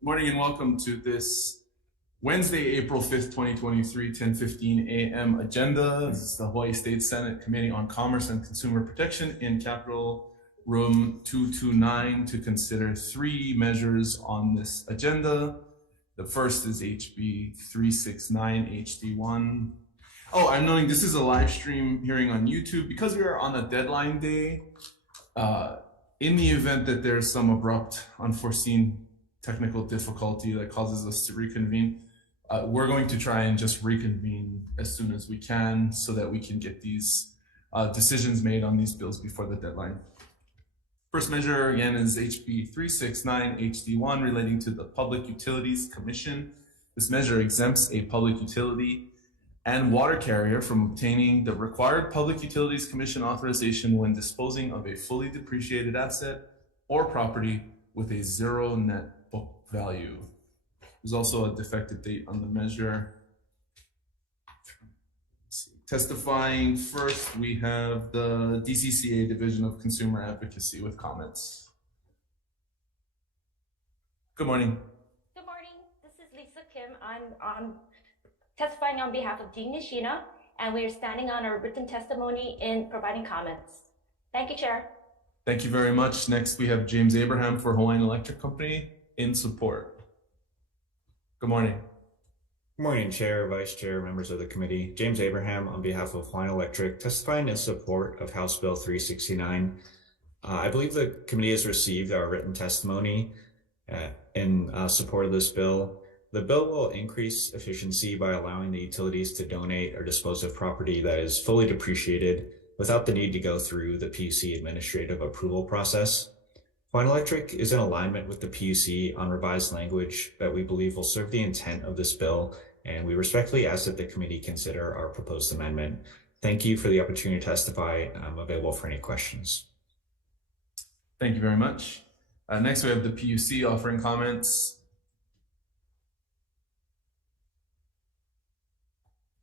Morning and welcome to this Wednesday, April 5th, 2023, 10:15 a.m. agenda. This is the Hawaii State Senate Committee on Commerce and Consumer Protection in Capitol Room 229 to consider three measures on this agenda. The first is HB 369 HD1. Oh, I'm noting this is a live stream hearing on YouTube because we are on a deadline day. In the event that there's some abrupt, unforeseen technical difficulty that causes us to reconvene, we're going to try and just reconvene as soon as we can so that we can get these decisions made on these bills before the deadline. First measure, again, is HB 369 HD1 relating to the Public Utilities Commission. This measure exempts a public utility and water carrier from obtaining the required Public Utilities Commission authorization when disposing of a fully depreciated asset or property with a zero net book value. There's also a defective date on the measure. Testifying first, we have the DCCA Division of Consumer Advocacy with comments. Good morning. Good morning. This is Lisa Kim. I'm testifying on behalf of Dean Nishina, and we are standing on our written testimony in providing comments. Thank you, Chair. Thank you very much. Next, we have James Abraham for Hawaiian Electric Company in support. Good morning. Good morning, Chair, Vice Chair, members of the committee. James Abraham on behalf of Hawaiian Electric, testifying in support of House Bill 369. I believe the committee has received our written testimony in support of this bill. The bill will increase efficiency by allowing the utilities to donate or dispose of property that is fully depreciated without the need to go through the PUC administrative approval process. Hawaiian Electric is in alignment with the PUC on revised language that we believe will serve the intent of this bill, and we respectfully ask that the committee consider our proposed amendment. Thank you for the opportunity to testify. I'm available for any questions. Thank you very much. Next, we have the PUC offering comments.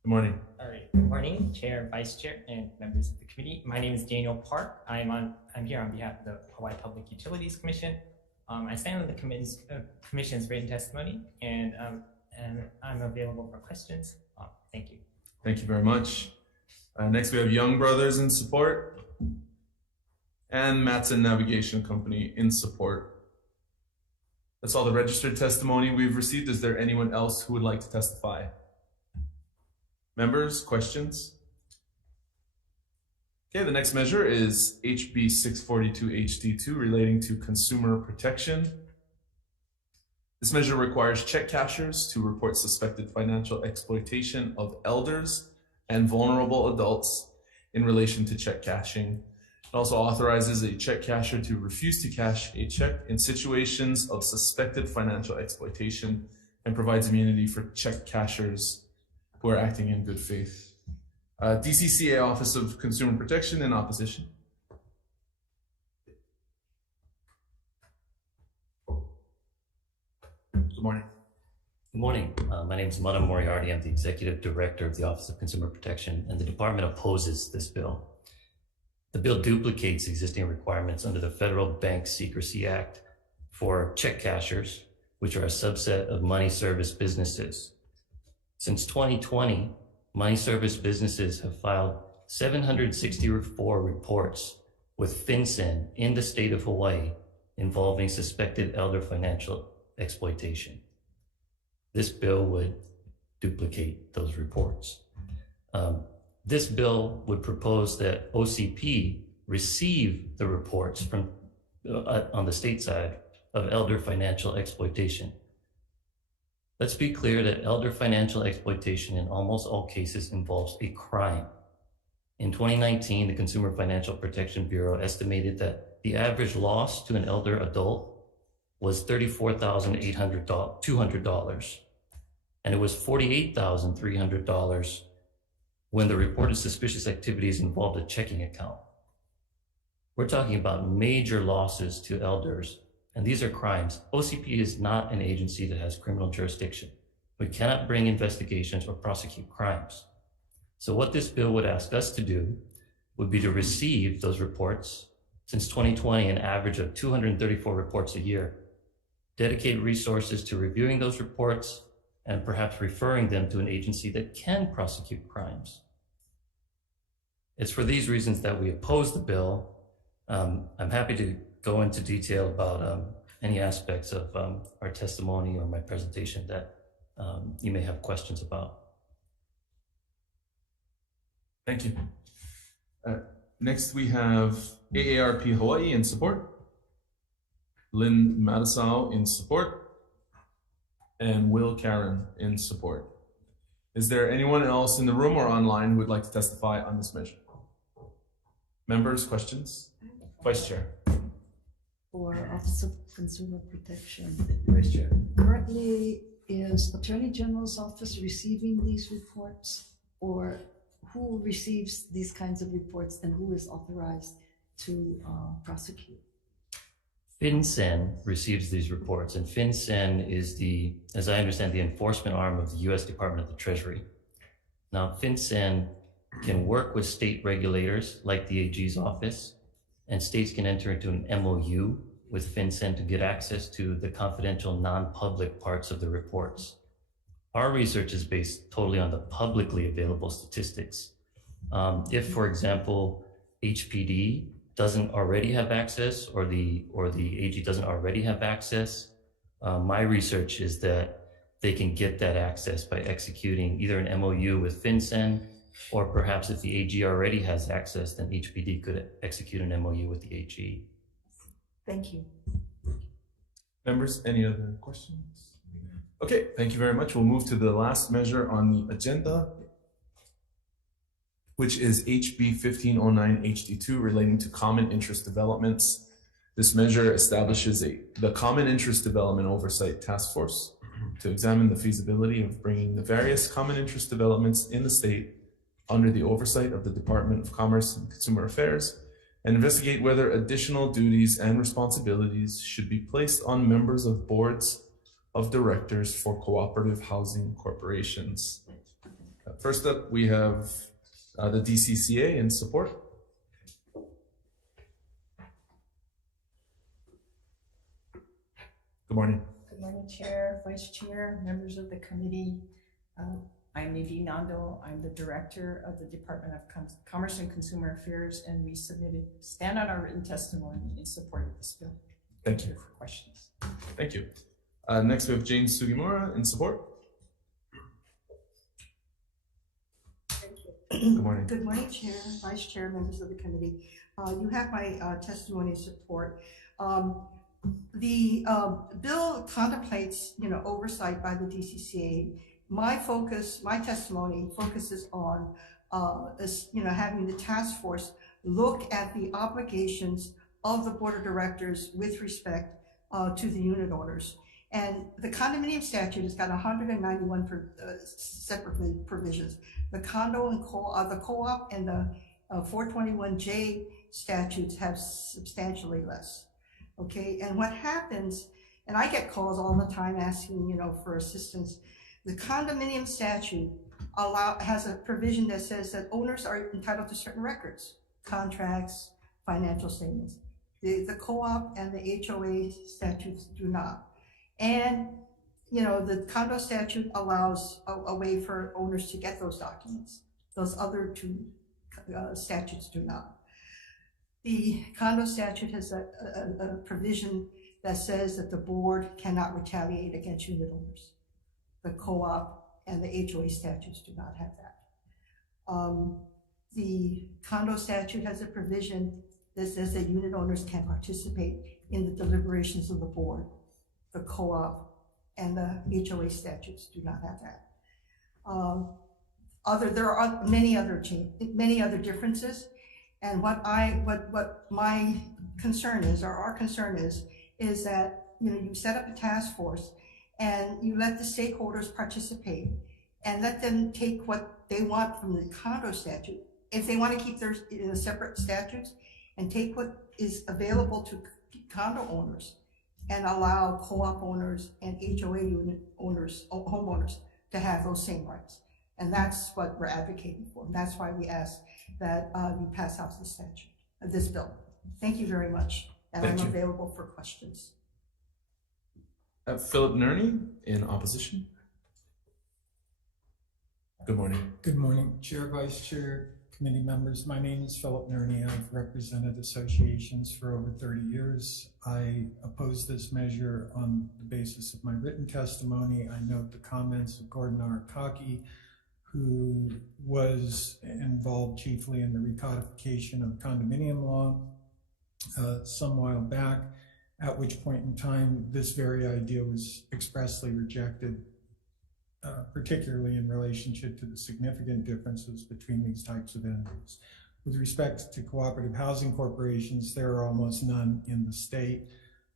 Good morning. All right. Good morning, Chair, Vice Chair, and members of the committee. My name is Daniel Park. I'm here on behalf of the Hawaii Public Utilities Commission. I stand on the commission's written testimony, and I'm available for questions. Thank you. Thank you very much. Next, we have Young Brothers in support and Matson Navigation Company in support. That's all the registered testimony we've received. Is there anyone else who would like to testify? Members, questions? Okay, the next measure is HB 642 HD2 relating to consumer protection. This measure requires check cashers to report suspected financial exploitation of elders and vulnerable adults in relation to check cashing. It also authorizes a check casher to refuse to cash a check in situations of suspected financial exploitation and provides immunity for check cashers who are acting in good faith. DCCA Office of Consumer Protection in opposition. Good morning. Good morning. My name is Mata Moriarty. I'm the Executive Director of the Office of Consumer Protection, and the department opposes this bill. The bill duplicates existing requirements under the Federal Bank Secrecy Act for check cashers, which are a subset of money service businesses. Since 2020, money service businesses have filed 764 reports with FinCEN in the state of Hawaii involving suspected elder financial exploitation. This bill would duplicate those reports. This bill would propose that OCP receive the reports from on the state side of elder financial exploitation. Let's be clear that elder financial exploitation in almost all cases involves a crime. In 2019, the Consumer Financial Protection Bureau estimated that the average loss to an elder adult was $34,200, and it was $48,300 when the reported suspicious activities involved a checking account. We're talking about major losses to elders, and these are crimes. OCP is not an agency that has criminal jurisdiction. We cannot bring investigations or prosecute crimes. So what this bill would ask us to do would be to receive those reports. Since 2020, an average of 234 reports a year. dedicate resources to reviewing those reports, and perhaps referring them to an agency that can prosecute crimes. It's for these reasons that we oppose the bill. I'm happy to go into detail about any aspects of our testimony or my presentation that you may have questions about. Thank you. Next, we have AARP Hawaii in support, Lynn Matisau in support, and Will Karen in support. Is there anyone else in the room or online who would like to testify on this measure? Members, questions? Vice Chair. For Office of Consumer Protection. Vice Chair. Currently, is Attorney General's office receiving these reports, or who receives these kinds of reports and who is authorized to prosecute? FinCEN receives these reports, and FinCEN is the, as I understand, the enforcement arm of the U.S. Department of the Treasury. Now, FinCEN can work with state regulators like the AG's office, and states can enter into an MOU with FinCEN to get access to the confidential non-public parts of the reports. Our research is based totally on the publicly available statistics. If, for example, HPD doesn't already have access, or the AG doesn't already have access, my research is that they can get that access by executing either an MOU with FinCEN, or perhaps if the AG already has access, then HPD could execute an MOU with the AG. Thank you. Members, any other questions? Okay, thank you very much. We'll move to the last measure on the agenda, which is HB 1509 HD2 relating to common interest developments. This measure establishes the Common Interest Development Oversight Task Force to examine the feasibility of bringing the various common interest developments in the state under the oversight of the Department of Commerce and Consumer Affairs, and investigate whether additional duties and responsibilities should be placed on members of boards of directors for cooperative housing corporations. First up, we have the DCCA in support. Good morning. Good morning, Chair, Vice Chair, members of the committee. I'm Nadine Nando. I'm the Director of the Department of Commerce and Consumer Affairs, and we stand on our written testimony in support of this bill. Thank you. For questions. Thank you. Next, we have Jane Sugimura in support. Good morning. Good morning, Chair, Vice Chair, members of the committee. You have my testimony in support. The bill contemplates, oversight by the DCCA. My testimony focuses on, having the task force look at the obligations of the board of directors with respect to the unit owners. And the condominium statute has got 191 separate provisions. The condo and the co-op and the 421J statutes have substantially less. Okay, and what happens, and I get calls all the time asking, for assistance. The condominium statute has a provision that says that owners are entitled to certain records, contracts, financial statements. The co-op and the HOA statutes do not. And, the condo statute allows a way for owners to get those documents. Those other two statutes do not. The condo statute has a provision that says that the board cannot retaliate against unit owners. The co-op and the HOA statutes do not have that. The condo statute has a provision that says that unit owners can participate in the deliberations of the board. The co-op and the HOA statutes do not have that. There are many other differences, and what my concern is, or our concern is that you set up a task force and you let the stakeholders participate and let them take what they want from the condo statute. If they want to keep theirs in separate statutes, and take what is available to condo owners and allow co-op owners and HOA unit owners, homeowners, to have those same rights. And that's what we're advocating for. And that's why we ask that you pass out this bill. Thank you very much. And I'm available for questions. Philip Nerney in opposition. Good morning. Good morning, Chair, Vice Chair, committee members. My name is Philip Nerney. I've represented associations for over 30 years. I oppose this measure on the basis of my written testimony. I note the comments of Gordon Arakaki, who was involved chiefly in the recodification of condominium law some while back, at which point in time this very idea was expressly rejected, particularly in relationship to the significant differences between these types of entities. With respect to cooperative housing corporations, there are almost none in the state.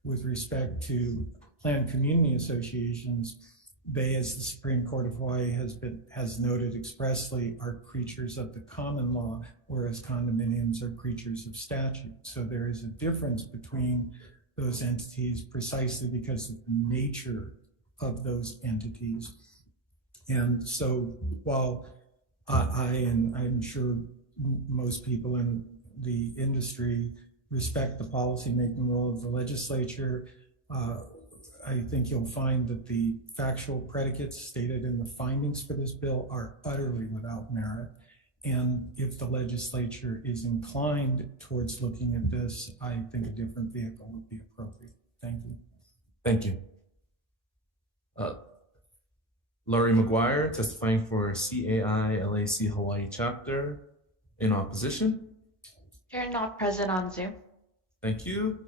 With respect to planned community associations, they, as the Supreme Court of Hawaii has noted expressly, are creatures of the common law, whereas condominiums are creatures of statute. So there is a difference between those entities precisely because of the nature of those entities. And so while and I'm sure most people in the industry respect the policymaking role of the legislature, I think you'll find that the factual predicates stated in the findings for this bill are utterly without merit. And if the legislature is inclined towards looking at this, I think a different vehicle would be appropriate. Thank you. Thank you. Laurie McGuire testifying for CAI LAC Hawaii chapter in opposition. Chair not present on Zoom. Thank you.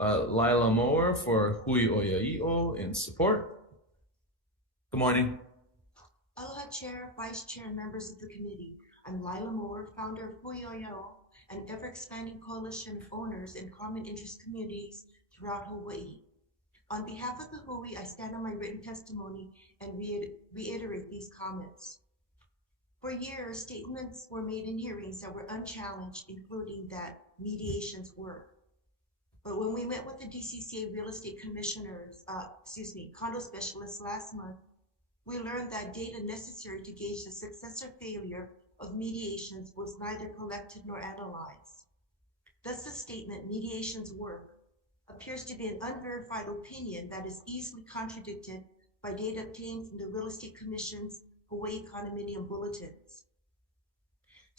Lila Moore for Hui Oia'io in support. Good morning. Aloha Chair, Vice Chair, and members of the committee. I'm Lila Moore, founder of Hui Oia'io, an ever-expanding coalition of owners in common interest communities throughout Hawaii. On behalf of the Hui, I stand on my written testimony and reiterate these comments. For years, statements were made in hearings that were unchallenged, including that mediations work. But when we met with the DCCA real estate commissioners, condo specialists last month, we learned that data necessary to gauge the success or failure of mediations was neither collected nor analyzed. Thus the statement, mediations work, appears to be an unverified opinion that is easily contradicted by data obtained from the Real Estate Commission's Hawaii Condominium Bulletins.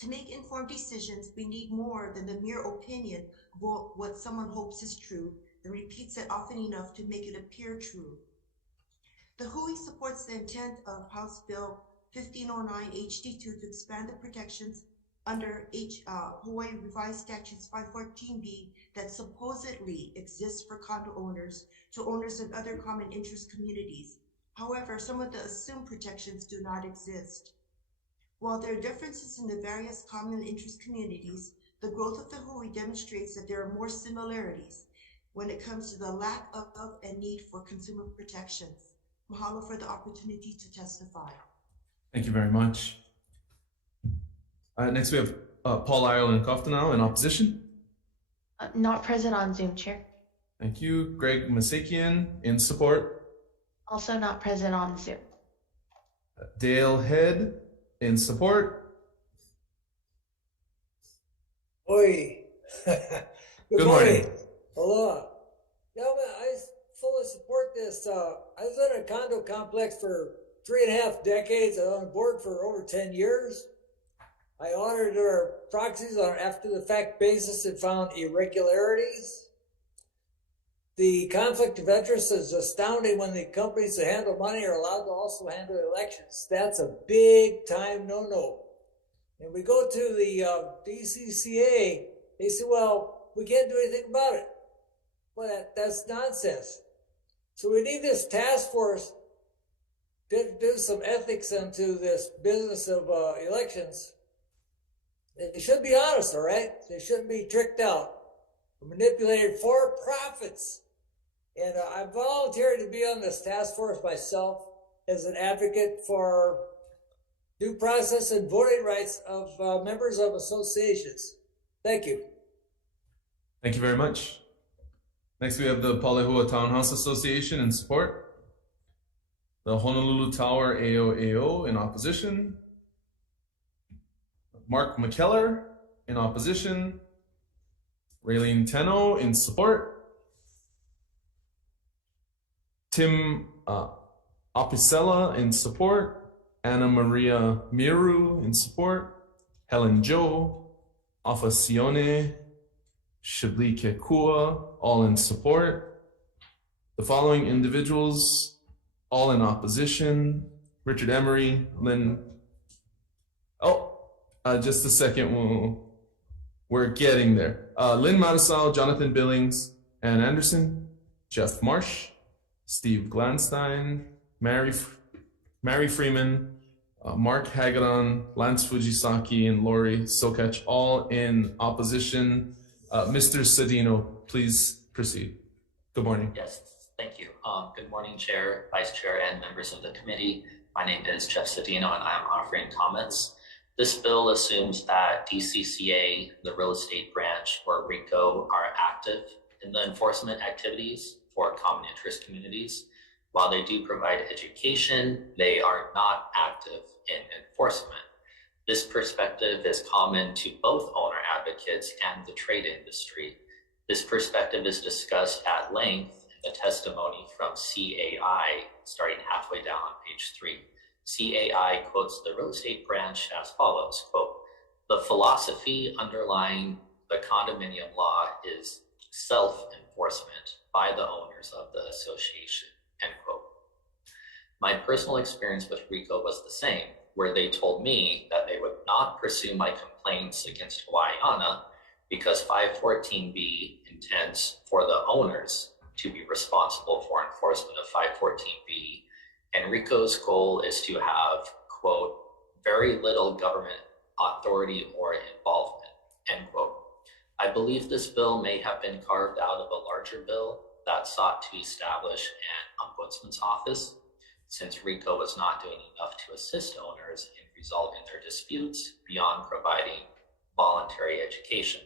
To make informed decisions, we need more than the mere opinion of what someone hopes is true and repeats it often enough to make it appear true. The Hui supports the intent of House Bill 1509 HD2 to expand the protections under Hawaii Revised Statutes 514B that supposedly exists for condo owners to owners in other common interest communities. However, some of the assumed protections do not exist. While there are differences in the various common interest communities, the growth of the Hui demonstrates that there are more similarities when it comes to the lack of and need for consumer protections. Mahalo for the opportunity to testify. Thank you very much. Next we have Paul Isle and Koftanau in opposition. Not present on Zoom, Chair. Thank you. Greg Masakian in support. Also not present on Zoom. Dale Head in support. Oi. Good morning. Aloha. Gentlemen, I fully support this. I was in a condo complex for 3.5 decades. I was on board for over 10 years. I audited our proxies on an after-the-fact basis and found irregularities. The conflict of interest is astounding when the companies that handle money are allowed to also handle elections. That's a big time no-no. And we go to the DCCA, they say, well, we can't do anything about it. Well, that's nonsense. So we need this task force to do some ethics into this business of elections. They should be honest, all right? They shouldn't be tricked out or manipulated for profits. And I volunteered to be on this task force myself as an advocate for due process and voting rights of members of associations. Thank you. Thank you very much. Next we have the Palehua Townhouse Association in support. The Honolulu Tower AOAO in opposition. Mark McKellar in opposition. Raylene Tenno in support. Tim Apicella in support, Anna Maria Miru in support, Helen Jo, Afasione Shibli Kekua, all in support. The following individuals, all in opposition: Richard Emery, Lynn. Just a second. We're getting there. Lynn Marisol, Jonathan Billings, Ann Anderson, Jeff Marsh, Steve Glanstein, Mary Freeman, Mark Hagedon, Lance Fujisaki, and Lori Sokach, all in opposition. Mr. Cedino, please proceed. Good morning. Yes, thank you. Good morning, Chair, Vice Chair, and members of the committee. My name is Jeff Cedino, and I'm offering comments. This bill assumes that DCCA, the real estate branch, or RICO, are active in the enforcement activities for common interest communities. While they do provide education, they are not active in enforcement. This perspective is common to both owner advocates and the trade industry. This perspective is discussed at length in the testimony from CAI, starting halfway down on page 3. CAI quotes the real estate branch as follows, quote, "The philosophy underlying the condominium law is self-enforcement by the owners of the association," end quote. My personal experience with RICO was the same, where they told me that they would not pursue my complaints against Hawaiiana because 514B intends for the owners to be responsible for enforcement of 514B, and RICO's goal is to have, quote, "very little government authority or involvement," end quote. I believe this bill may have been carved out of a larger bill that sought to establish an ombudsman's office, since RICO was not doing enough to assist owners in resolving their disputes beyond providing voluntary education.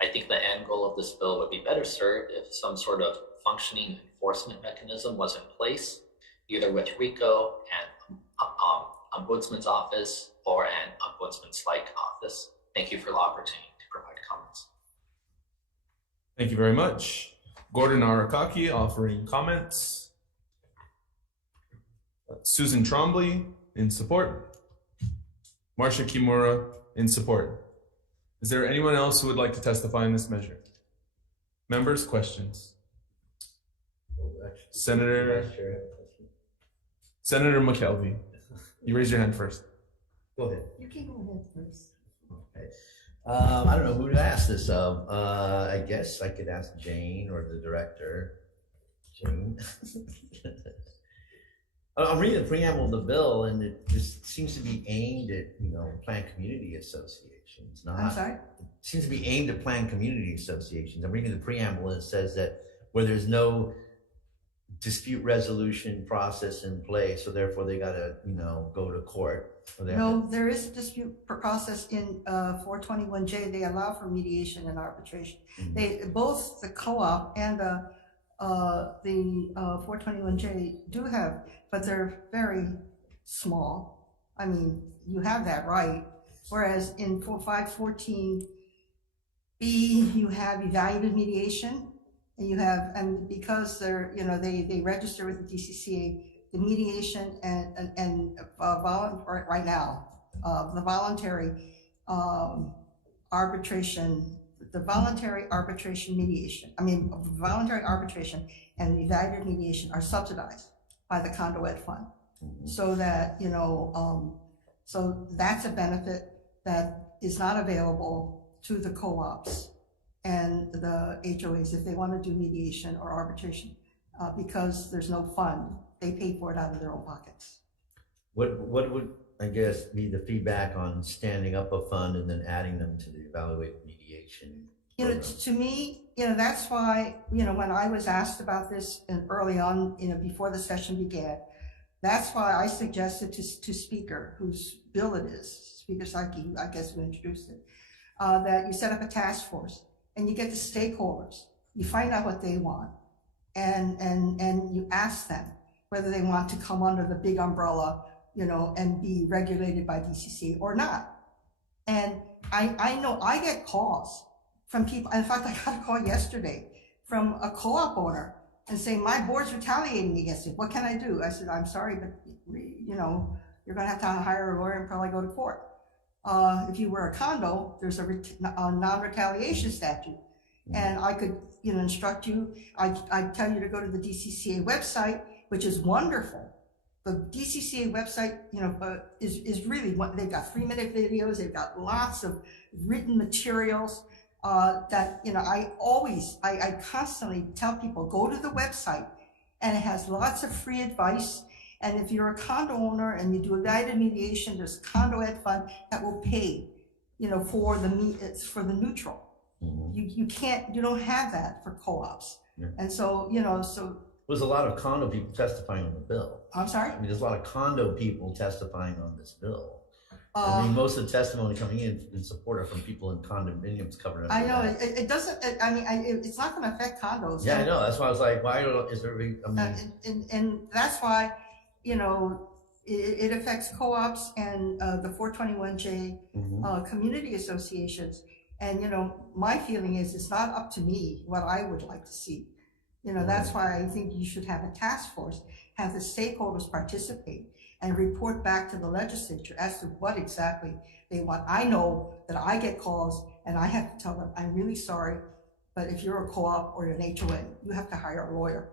I think the end goal of this bill would be better served if some sort of functioning enforcement mechanism was in place, either with RICO and ombudsman's office or an ombudsman's-like office. Thank you for the opportunity to provide comments. Thank you very much. Gordon Arakaki offering comments. Susan Trombley in support. Marsha Kimura in support. Is there anyone else who would like to testify in this measure? Members, questions? Senator McKelvey, you raise your hand first. Go ahead. You can go ahead first. Okay. I don't know who to ask this of. I guess I could ask Jane or the director. Jane. I'm reading the preamble of the bill, and it just seems to be aimed at, planned community associations. I'm sorry? It seems to be aimed at planned community associations. I'm reading the preamble, and it says that where there's no dispute resolution process in place, so therefore they got to, go to court. No, there is a dispute process in 421J. They allow for mediation and arbitration. Mm-hmm. They both the co-op and the 421J do have, but they're very small. I mean, you have that right. Whereas in 514B, you have evaluated mediation, and you have, and because they're, they register with the DCCA, the mediation and right now, the voluntary arbitration, voluntary arbitration and the evaluated mediation are subsidized by the Condo Ed Fund. Mm-hmm. So that, so that's a benefit that is not available to the co-ops and the HOAs if they want to do mediation or arbitration, because there's no fund. They pay for it out of their own pockets. What would, I guess, be the feedback on standing up a fund and then adding them to the evaluate mediation? To me, that's why, when I was asked about this and early on, before the session began, that's why I suggested to Speaker, whose bill it is, Speaker Saiki, I guess who introduced it, that you set up a task force and you get the stakeholders, you find out what they want, and you ask them whether they want to come under the big umbrella, and be regulated by DCCA or not. And I know I get calls from people. In fact, I got a call yesterday from a co-op owner and saying, my board's retaliating against me. What can I do? I said, I'm sorry, but you know, you're gonna have to hire a lawyer and probably go to court. If you were a condo, there's a non-retaliation statute. And I could, you know, instruct you, I tell you to go to the DCCA website, which is wonderful. The DCCA website, you know, is really what they've got 3-minute videos. They've got lots of written materials that, you know, I constantly tell people, go to the website, and it has lots of free advice. And if you're a condo owner and you do a guided mediation, there's a condo ed fund that will pay, you know, for the neutral. You don't have that for co-ops. And so, you know, There's a lot of condo people testifying on the bill. I'm sorry? I mean, there's a lot of condo people testifying on this bill. I mean, most of the testimony coming in support are from people in condominiums covered. I know, it doesn't, I mean, it's not gonna affect condos. Yeah, I know, that's why I was like, why is there, I mean. And that's why, you know, it affects co-ops and the 421J community associations. And, you know, my feeling is it's not up to me what I would like to see. You know, that's why I think you should have a task force, have the stakeholders participate and report back to the legislature as to what exactly they want. I know that I get calls and I have to tell them, I'm really sorry, but if you're a co-op or an HOA, you have to hire a lawyer.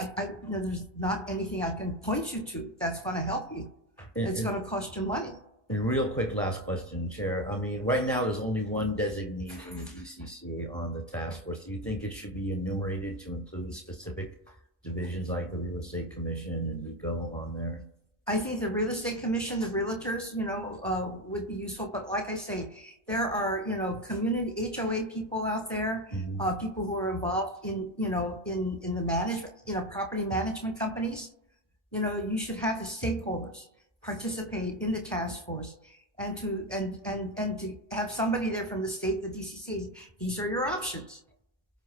You know, there's not anything I can point you to that's gonna help you. It's gonna cost you money. And real quick, last question, Chair. I mean, right now there's only one designee from the DCCA on the task force. Do you think it should be enumerated to include specific divisions like the Real Estate Commission and RICO on there? I think the Real Estate Commission, the realtors, you know, would be useful. But like I say, there are, you know, community HOA people out there, people who are involved in, you know, in the management, you know, property management companies. You know, you should have the stakeholders participate in the task force and to have somebody there from the state, the DCCA, these are your options.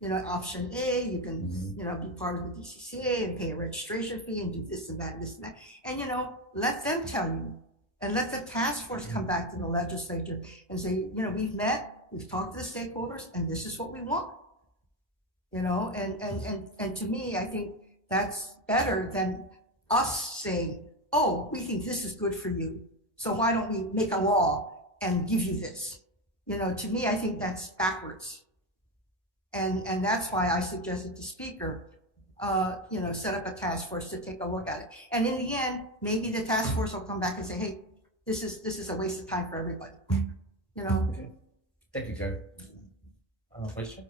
You know, option A, you can, you know, be part of the DCCA and pay a registration fee and do this and that and this and that. And, you know, let them tell you and let the task force come back to the legislature and say, you know, we've met, we've talked to the stakeholders and this is what we want. You know, and to me, I think that's better than us saying, oh, we think this is good for you, so why don't we make a law and give you this? You know, to me, I think that's backwards. And that's why I suggested to Speaker, you know, set up a task force to take a look at it. And in the end, maybe the task force will come back and say, hey, this is a waste of time for everybody. You know? Okay. Thank you, Chair. Question?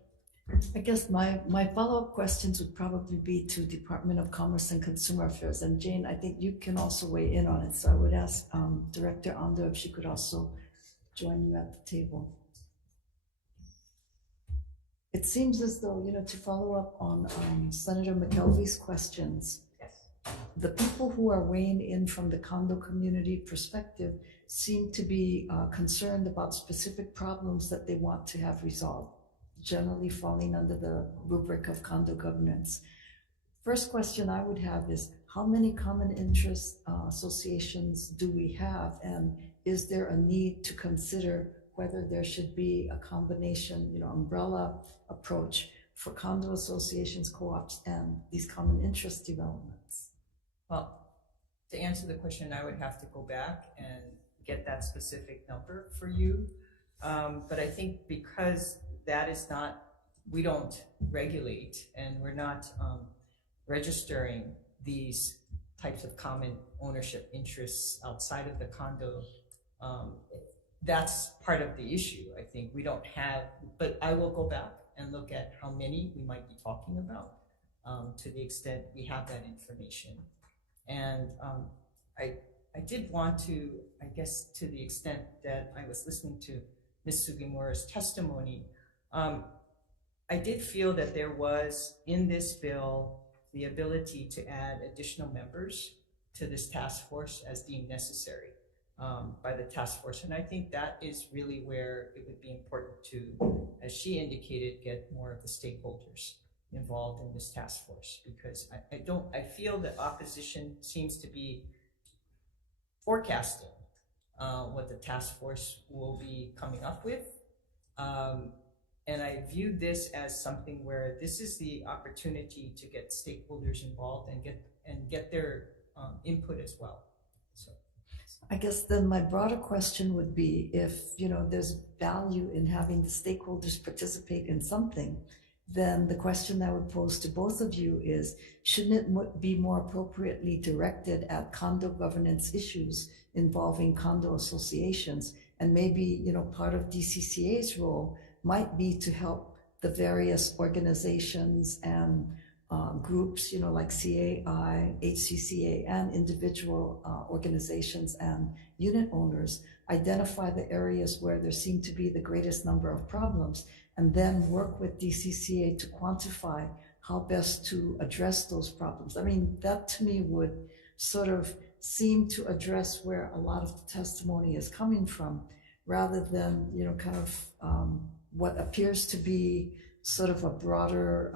I guess my follow-up questions would probably be to Department of Commerce and Consumer Affairs. And Jane, I think you can also weigh in on it. So I would ask Director Ando if she could also join you at the table. It seems as though, you know, to follow up on Senator McKelvey's questions, the people who are weighing in from the condo community perspective seem to be concerned about specific problems that they want to have resolved, generally falling under the rubric of condo governance. First question I would have is, how many common interest associations do we have? And is there a need to consider whether there should be a combination, you know, umbrella approach for condo associations, co-ops, and these common interest developments? Well, to answer the question, I would have to go back and get that specific number for you. But I think because that is not, we don't regulate and we're not registering these types of common ownership interests outside of the condo, that's part of the issue. I think we don't have, but I will go back and look at how many we might be talking about to the extent we have that information. And I did want to, I guess, to the extent that I was listening to Ms. Sugimura's testimony, I did feel that there was in this bill the ability to add additional members to this task force as deemed necessary by the task force. And I think that is really where it would be important to, as she indicated, get more of the stakeholders involved in this task force, because I feel that opposition seems to be forecasting what the task force will be coming up with. And I view this as something where this is the opportunity to get stakeholders involved and get their input as well. So I guess then my broader question would be if, there's value in having the stakeholders participate in something, then the question I would pose to both of you is, shouldn't it be more appropriately directed at condo governance issues involving condo associations? And maybe, part of DCCA's role might be to help the various organizations and groups, like CAI, HCCA, and individual organizations and unit owners identify the areas where there seem to be the greatest number of problems, and then work with DCCA to quantify how best to address those problems. I mean, that to me would sort of seem to address where a lot of the testimony is coming from, rather than, what appears to be sort of a broader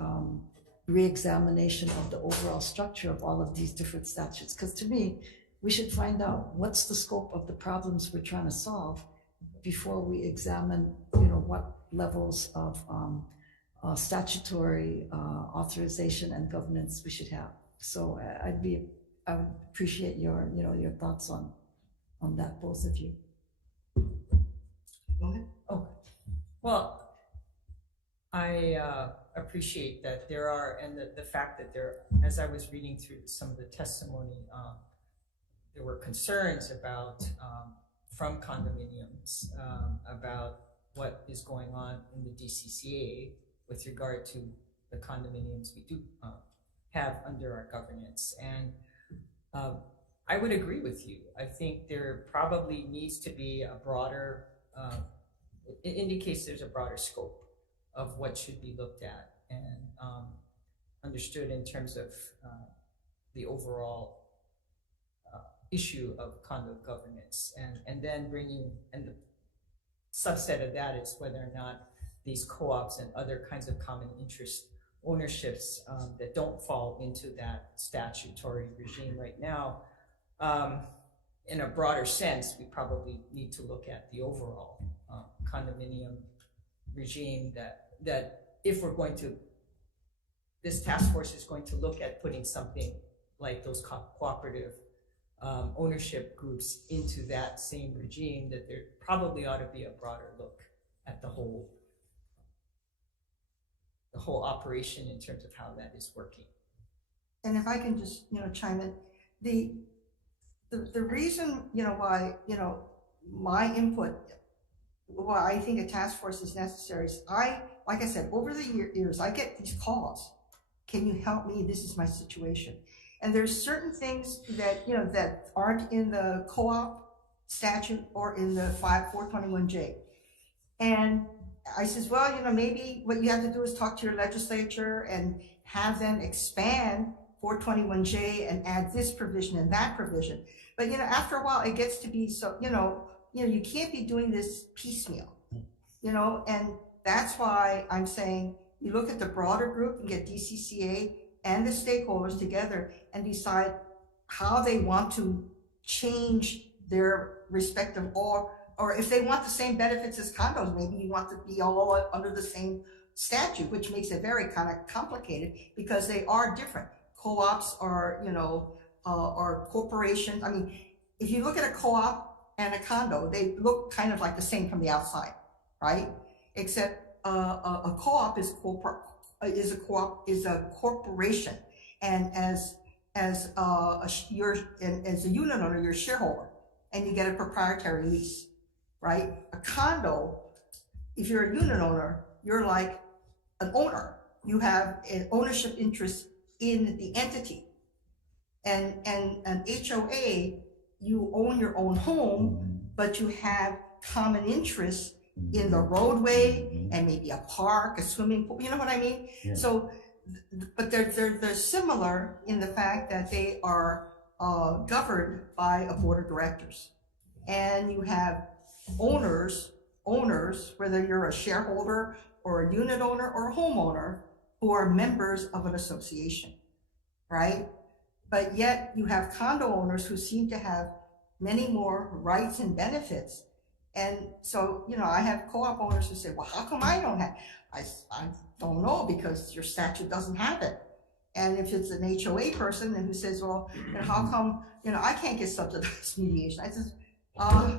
re-examination of the overall structure of all of these different statutes. Because to me, we should find out what's the scope of the problems we're trying to solve before we examine, what levels of statutory authorization and governance we should have. So I would appreciate your thoughts on that, both of you. Go ahead. Oh, well, I appreciate that there are, and the fact that there, as I was reading through some of the testimony, there were concerns about, from condominiums, about what is going on in the DCCA with regard to the condominiums we do have under our governance. And I would agree with you. I think there probably needs to be a broader, it indicates there's a broader scope of what should be looked at and understood in terms of the overall issue of condo governance, and then bringing, and the subset of that is whether or not these co-ops and other kinds of common interest ownerships that don't fall into that statutory regime right now. In a broader sense, we probably need to look at the overall condominium regime that if we're going to, this task force is going to look at putting something like those cooperative ownership groups into that same regime, that there probably ought to be a broader look at the whole operation in terms of how that is working. And if I can just, chime in, the reason, why, my input, why I think a task force is necessary is like I said, over the years, I get these calls. Can you help me? This is my situation. And there's certain things that, that aren't in the co-op statute or in the 421J. And I says, well, maybe what you have to do is talk to your legislature and have them expand 421J and add this provision and that provision. But, after a while, it gets to be so, you can't be doing this piecemeal, and that's why I'm saying you look at the broader group and get DCCA and the stakeholders together and decide how they want to change their respective, or if they want the same benefits as condos, maybe you want to be all under the same statute, which makes it very kind of complicated because they are different. Co-ops are, are corporations. I mean, if you look at a co-op and a condo, they look kind of like the same from the outside, right? Except a co-op is a corporation, and as a unit owner, you're a shareholder, and you get a proprietary lease, right? A condo, if you're a unit owner, you're like an owner. You have an ownership interest in the entity, and an HOA, you own your own home, but you have common interests in the roadway and maybe a park, a swimming pool, you know what I mean? Yeah. So, but they're similar in the fact that they are governed by a board of directors. And you have owners, whether you're a shareholder or a unit owner or a homeowner, who are members of an association, right? But yet you have condo owners who seem to have many more rights and benefits. And so, I have co-op owners who say, well, how come I don't have? I don't know, because your statute doesn't have it. And if it's an HOA person who says, well, how come, I can't get subsidized mediation? I says,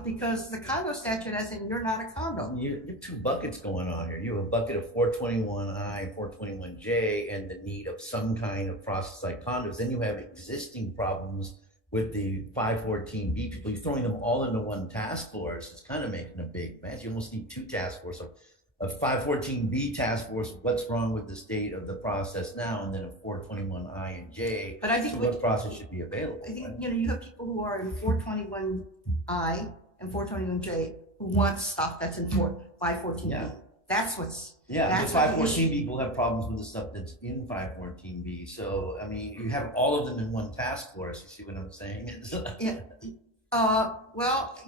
because the condo statute as in you're not a condo. You have two buckets going on here. You have a bucket of 421I, 421J, and the need of some kind of process like condos. Then you have existing problems with the 514B people. You're throwing them all into one task force. It's kind of making a big mess. You almost need two task forces. A 514B task force, what's wrong with the state of the process now, and then a 421I and J, but I think what process should be available. I think, you have people who are in 421I and 421J who want stuff that's in 514B. Yeah. That's what's... Yeah, that's the 514B people have problems with the stuff that's in 514B. So, I mean, you have all of them in one task force. You see what I'm saying? Yeah. Well,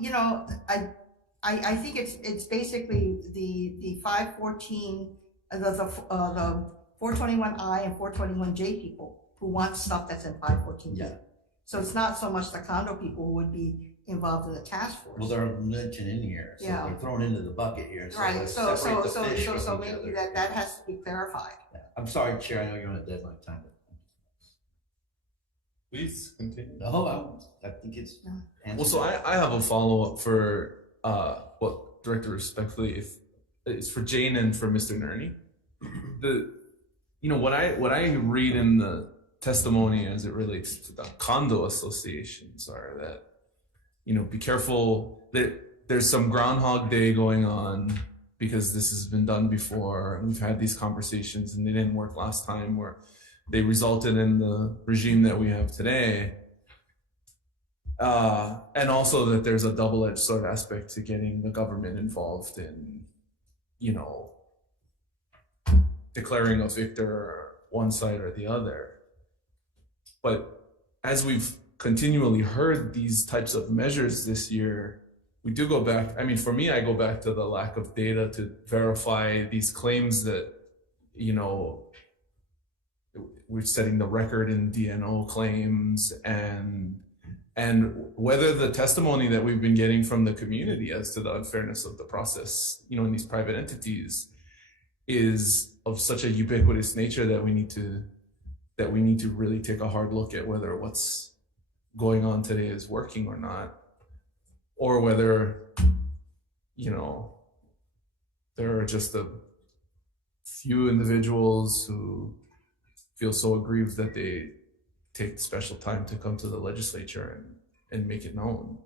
I think it's basically the 514, the 421I and 421J people who want stuff that's in 514B. Yeah. So it's not so much the condo people who would be involved in the task force. Well, they're mentioned in here, so Yeah. they're thrown into the bucket here. So right. let's So separate the fish from each maybe other. that has to be clarified. Yeah. I'm sorry, Chair. I know you're on a deadline time. Please continue. No, I think it's. Well, so I have a follow up for Director, respectfully, if it's for Jane and for Mr. Nerney. What I read in the testimony as it relates to the condo associations are that, be careful that there's some Groundhog Day going on because this has been done before and we've had these conversations and they didn't work last time, where they resulted in the regime that we have today. And also that there's a double-edged sword aspect to getting the government involved in, declaring a victor one side or the other. But as we've continually heard these types of measures this year, we do go back. I mean, for me, I go back to the lack of data to verify these claims that, we're setting the record in DNO claims and whether the testimony that we've been getting from the community as to the unfairness of the process, in these private entities is of such a ubiquitous nature that we need to really take a hard look at whether what's going on today is working or not, or whether, there are just a few individuals who feel so aggrieved that they take special time to come to the legislature and make it known.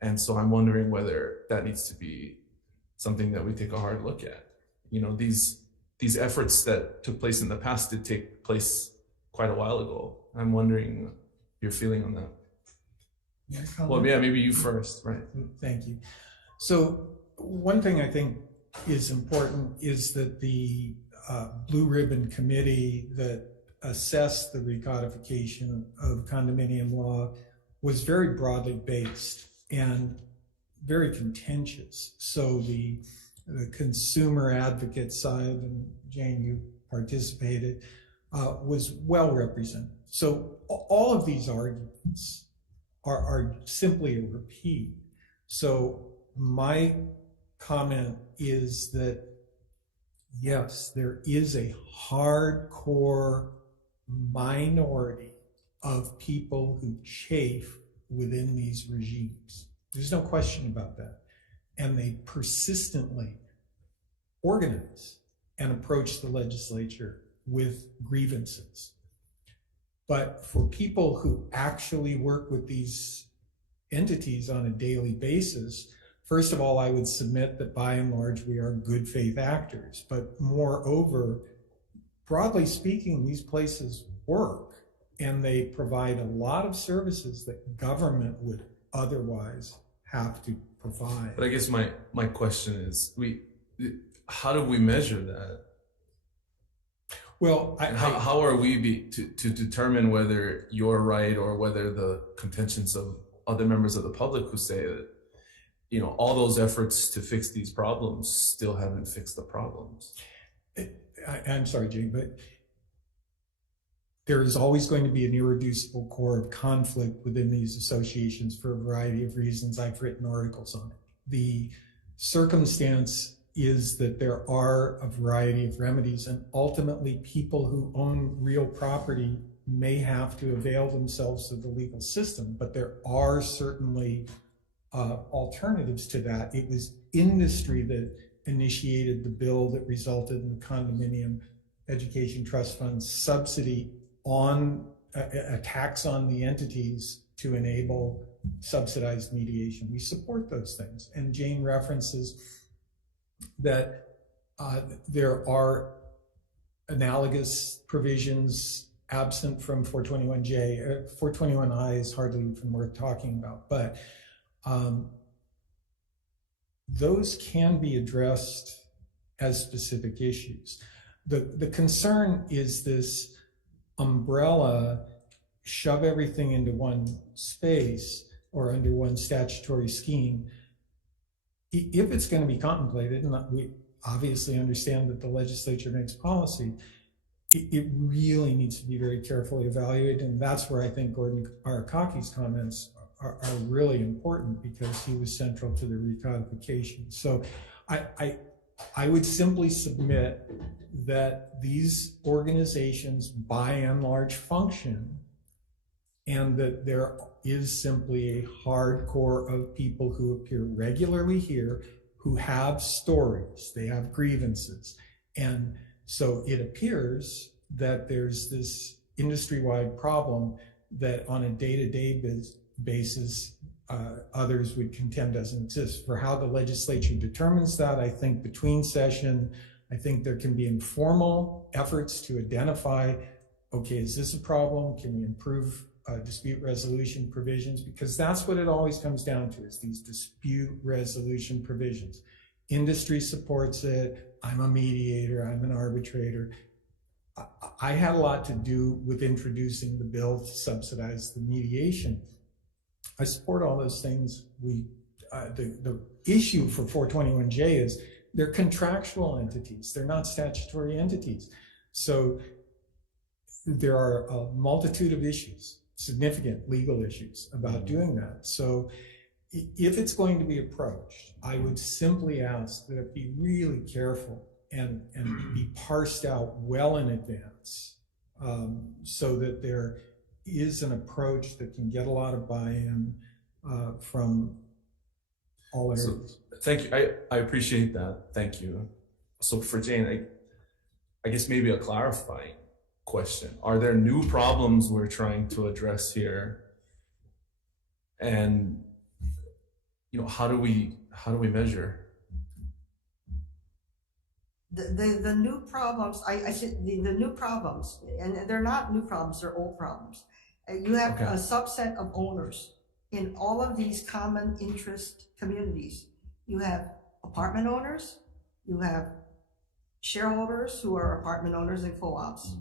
And so I'm wondering whether that needs to be something that we take a hard look at. These efforts that took place in the past did take place quite a while ago. I'm wondering your feeling on that. Well, yeah, maybe you first, right? Thank you. So one thing I think is important is that the Blue Ribbon Committee that assessed the recodification of condominium law was very broadly based and very contentious. So the consumer advocate side, and Jane, you participated, was well represented. So all of these arguments are simply a repeat. So my comment is that, yes, there is a hardcore minority of people who chafe within these regimes. There's no question about that. And they persistently organize and approach the legislature with grievances. But for people who actually work with these entities on a daily basis, first of all, I would submit that by and large, we are good faith actors. But moreover, broadly speaking, these places work and they provide a lot of services that government would otherwise have to provide. But I guess my question is, how do we measure that? Well, how are we to determine whether you're right or whether the contentions of other members of the public who say that, all those efforts to fix these problems still haven't fixed the problems? I'm sorry, Jane, but there is always going to be an irreducible core of conflict within these associations for a variety of reasons. I've written articles on it. The circumstance is that there are a variety of remedies, and ultimately people who own real property may have to avail themselves of the legal system, but there are certainly alternatives to that. It was industry that initiated the bill that resulted in the Condominium Education Trust Fund subsidy on a tax on the entities to enable subsidized mediation. We support those things. And Jane references that there are analogous provisions absent from 421J. 421I is hardly even worth talking about, but those can be addressed as specific issues. The concern is this umbrella, shove everything into one space or under one statutory scheme. If it's going to be contemplated, and we obviously understand that the legislature makes policy, it really needs to be very carefully evaluated. And that's where I think Gordon Arakaki's comments are really important, because he was central to the recodification. So I would simply submit that these organizations by and large function, and that there is simply a hardcore of people who appear regularly here who have stories, they have grievances. And so it appears that there's this industry-wide problem that on a day-to-day basis, others would contend doesn't exist. For how the legislature determines that, I think between session, I think there can be informal efforts to identify, okay, is this a problem? Can we improve dispute resolution provisions? Because that's what it always comes down to, is these dispute resolution provisions. Industry supports it. I'm a mediator. I'm an arbitrator. I had a lot to do with introducing the bill to subsidize the mediation. I support all those things. The issue for 421J is they're contractual entities. They're not statutory entities. So there are a multitude of issues, significant legal issues about doing that. So if it's going to be approached, I would simply ask that it be really careful and be parsed out well in advance, so that there is an approach that can get a lot of buy-in from all areas. So, thank you. I appreciate that. Thank you. So for Jane, I guess maybe a clarifying question. Are there new problems we're trying to address here? And how do we measure? The new problems, I said the new problems, and they're not new problems, they're old problems. You have a subset of owners in all of these common interest communities. You have apartment owners, you have shareholders who are apartment owners and co-ops,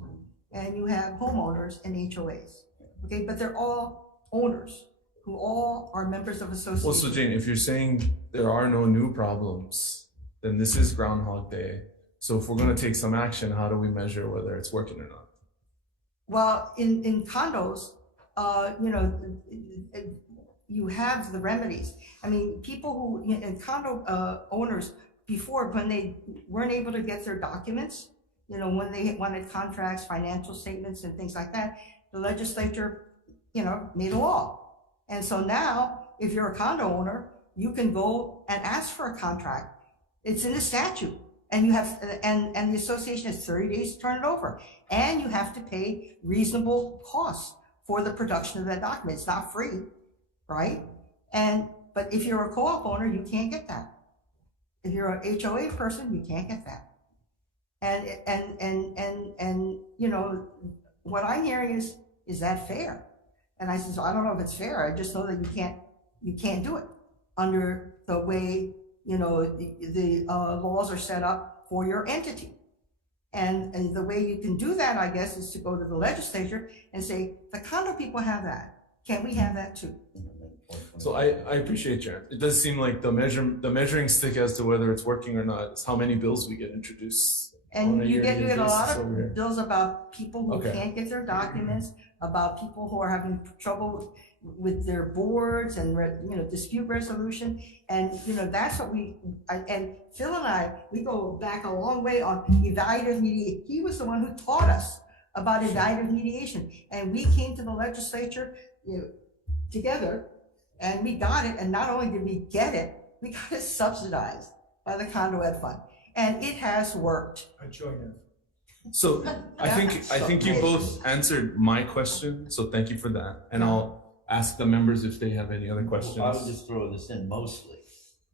and you have homeowners and HOAs. Okay, but they're all owners who all are members of associations. Well, so Jane, if you're saying there are no new problems, then this is Groundhog Day. So if we're going to take some action, how do we measure whether it's working or not? Well, in condos, you have the remedies. I mean, people who, in condo owners, before, when they weren't able to get their documents, when they wanted contracts, financial statements, and things like that, the legislature, made a law. And so now, if you're a condo owner, you can go and ask for a contract. It's in the statute. And you have, and the association has 30 days to turn it over. And you have to pay reasonable costs for the production of that document. It's not free, right? But if you're a co-op owner, you can't get that. If you're an HOA person, you can't get that. And what I'm hearing is that fair? And I said, so I don't know if it's fair. I just know that you can't do it under the way the laws are set up for your entity. And the way you can do that, I guess, is to go to the legislature and say, the condo people have that. Can we have that too? So I appreciate you. It does seem like the measuring stick as to whether it's working or not is how many bills we get introduced. And you get a lot of bills about people who can't get their documents, about people who are having trouble with their boards and, dispute resolution. And, that's what and Phil and I, we go back a long way on evaluative mediation. He was the one who taught us about evaluative mediation. And we came to the legislature, together, and we got it. And not only did we get it, we got it subsidized by the Condo Ed Fund. And it has worked. I join it. So I think you both answered my question. So thank you for that. And I'll ask the members if they have any other questions. I would just throw this in mostly.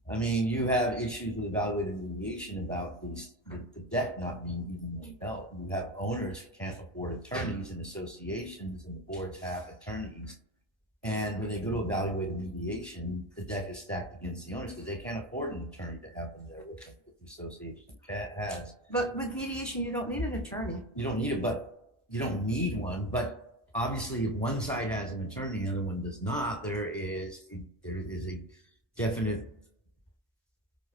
I mean, you have issues with evaluative mediation about the debt not being evenly dealt. You have owners who can't afford attorneys and associations, and the boards have attorneys. And when they go to evaluative mediation, the deck is stacked against the owners because they can't afford an attorney to have them there with them, that the association has. But with mediation, you don't need an attorney. You don't need it, but you don't need one. But obviously, if one side has an attorney and the other one does not, there is a definite.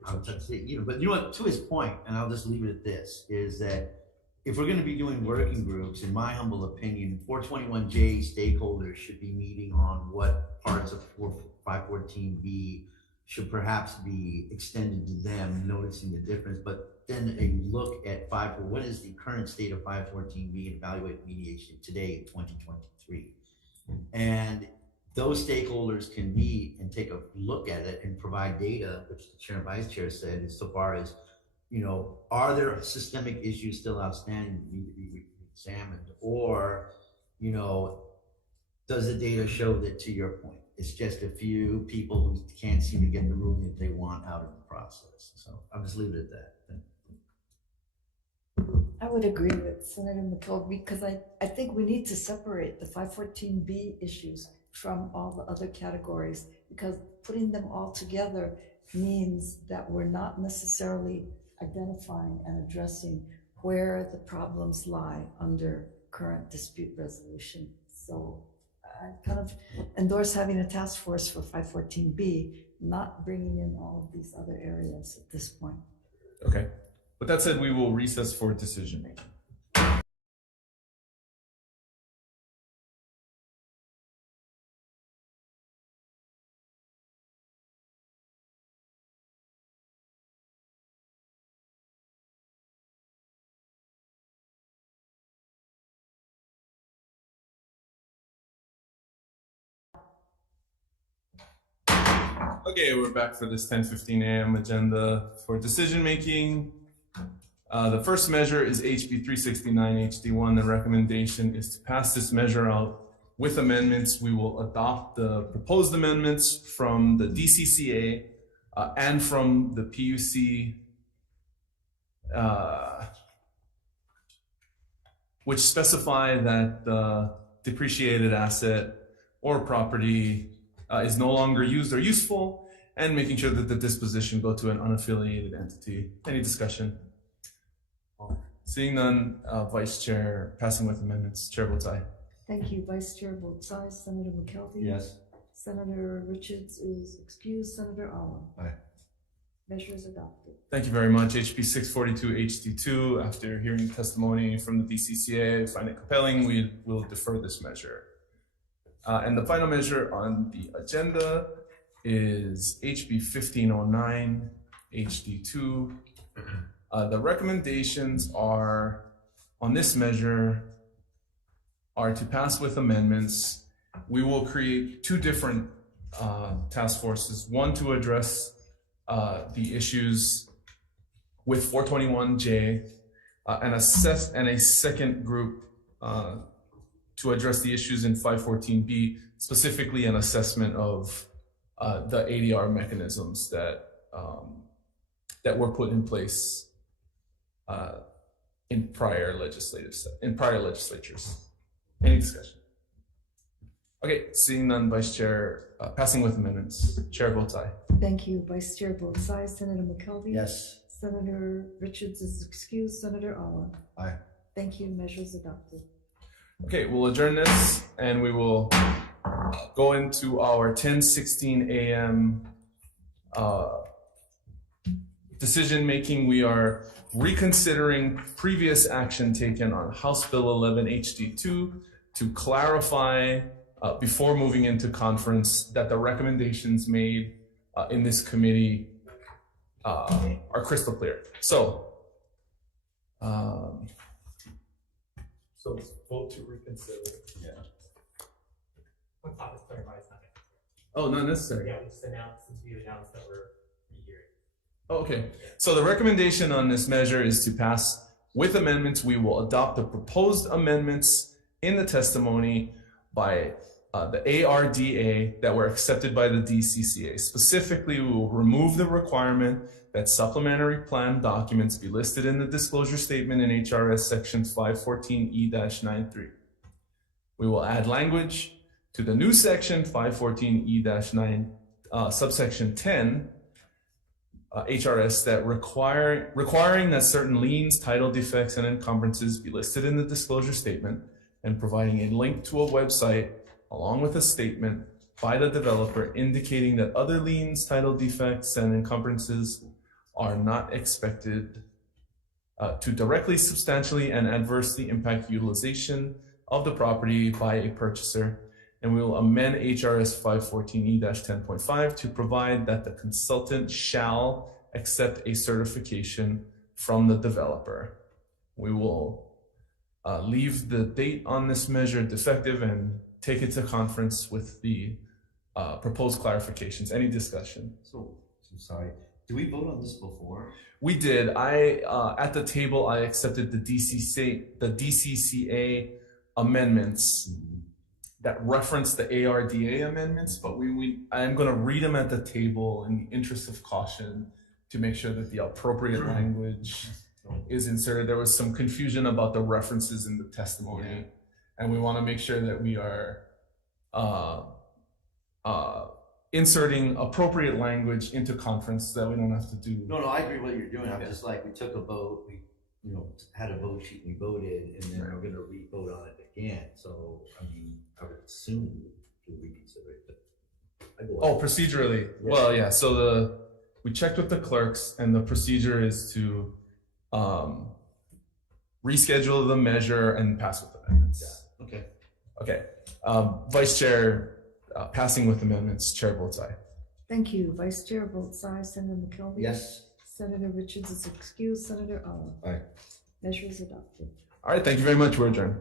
I would say, but what, to his point, and I'll just leave it at this, is that if we're going to be doing working groups, in my humble opinion, 421J stakeholders should be meeting on what parts of 514B should perhaps be extended to them, noticing the difference, but then a look at what is the current state of 514B and evaluate mediation today in 2023. And those stakeholders can meet and take a look at it and provide data, which the chair and vice chair said, insofar as, are there systemic issues still outstanding that need to be examined? Or, does the data show that, to your point, it's just a few people who can't seem to get the ruling that they want out of the process? So I'll just leave it at that. I would agree with Senator McKelvey because I think we need to separate the 514B issues from all the other categories, because putting them all together means that we're not necessarily identifying and addressing where the problems lie under current dispute resolution. So I kind of endorse having a task force for 514B, not bringing in all of these other areas at this point. Okay. With that said, we will recess for decision making. Okay, we're back for this 10:15 a.m. agenda for decision making. The first measure is HB 369 HD1. The recommendation is to pass this measure out with amendments. We will adopt the proposed amendments from the DCCA and from the PUC, which specify that the depreciated asset or property is no longer used or useful, and making sure that the disposition go to an unaffiliated entity. Any discussion? Seeing none, Vice Chair, passing with amendments. Chair votes aye. Thank you. Vice Chair votes aye. Senator McKelvey? Yes. Senator Richards is excused. Senator Allen? Aye. Measure is adopted. Thank you very much. HB 642 HD2, after hearing testimony from the DCCA, I find it compelling. We will defer this measure. And the final measure on the agenda is HB 1509 HD2. The recommendations are on this measure are to pass with amendments. We will create two different task forces, one to address the issues with 421J and a second group to address the issues in 514B, specifically an assessment of the ADR mechanisms that were put in place in prior legislatures. Any discussion? Okay, seeing none, Vice Chair, passing with amendments. Chair votes aye. Thank you. Vice Chair votes aye. Senator McKelvey? Yes. Senator Richards is excused. Senator Allen? Aye. Thank you. Measures adopted. Okay, we'll adjourn this and we will go into our 10:16 a.m. Decision making. We are reconsidering previous action taken on House Bill 11 HD2 to clarify before moving into conference, that the recommendations made in this committee are crystal clear. So vote to reconsider. Yeah. One thought is clarified, it's not necessary. Oh, not necessary. Yeah, we just announced, since we announced that we're rehearing. Oh, okay. So the recommendation on this measure is to pass with amendments. We will adopt the proposed amendments in the testimony by the ARDA that were accepted by the DCCA. Specifically, we will remove the requirement that supplementary plan documents be listed in the disclosure statement in HRS section 514E-93. We will add language to the new section 514E-9 subsection 10 HRS that requiring that certain liens, title defects, and encumbrances be listed in the disclosure statement, and providing a link to a website along with a statement by the developer indicating that other liens, title defects, and encumbrances are not expected to directly, substantially, and adversely impact utilization of the property by a purchaser. And we will amend HRS 514E-10.5 to provide that the consultant shall accept a certification from the developer. We will leave the date on this measure defective and take it to conference with the proposed clarifications. Any discussion? So I'm sorry. Did we vote on this before? We did. At the table, I accepted the DCCA amendments that reference the ARDA amendments, but I'm going to read them at the table in the interest of caution to make sure that the appropriate language is inserted. There was some confusion about the references in the testimony, and we want to make sure that we are inserting appropriate language into conference so that we don't have to do. No, I agree what you're doing. I'm just like, we took a vote, we had a vote sheet, we voted, and then we're going to re-vote on it again. So, I mean, I would assume to reconsider it. But Procedurally. Yeah. Well, yeah. So we checked with the clerks, and the procedure is to reschedule the measure and pass with amendments. Yeah. Okay. Okay. Vice Chair, passing with amendments. Chair votes aye. Thank you. Vice Chair votes aye. Senator McKelvey? Yes. Senator Richards is excused. Senator Olive? Aye. Measure is adopted. All right. Thank you very much. We're adjourned.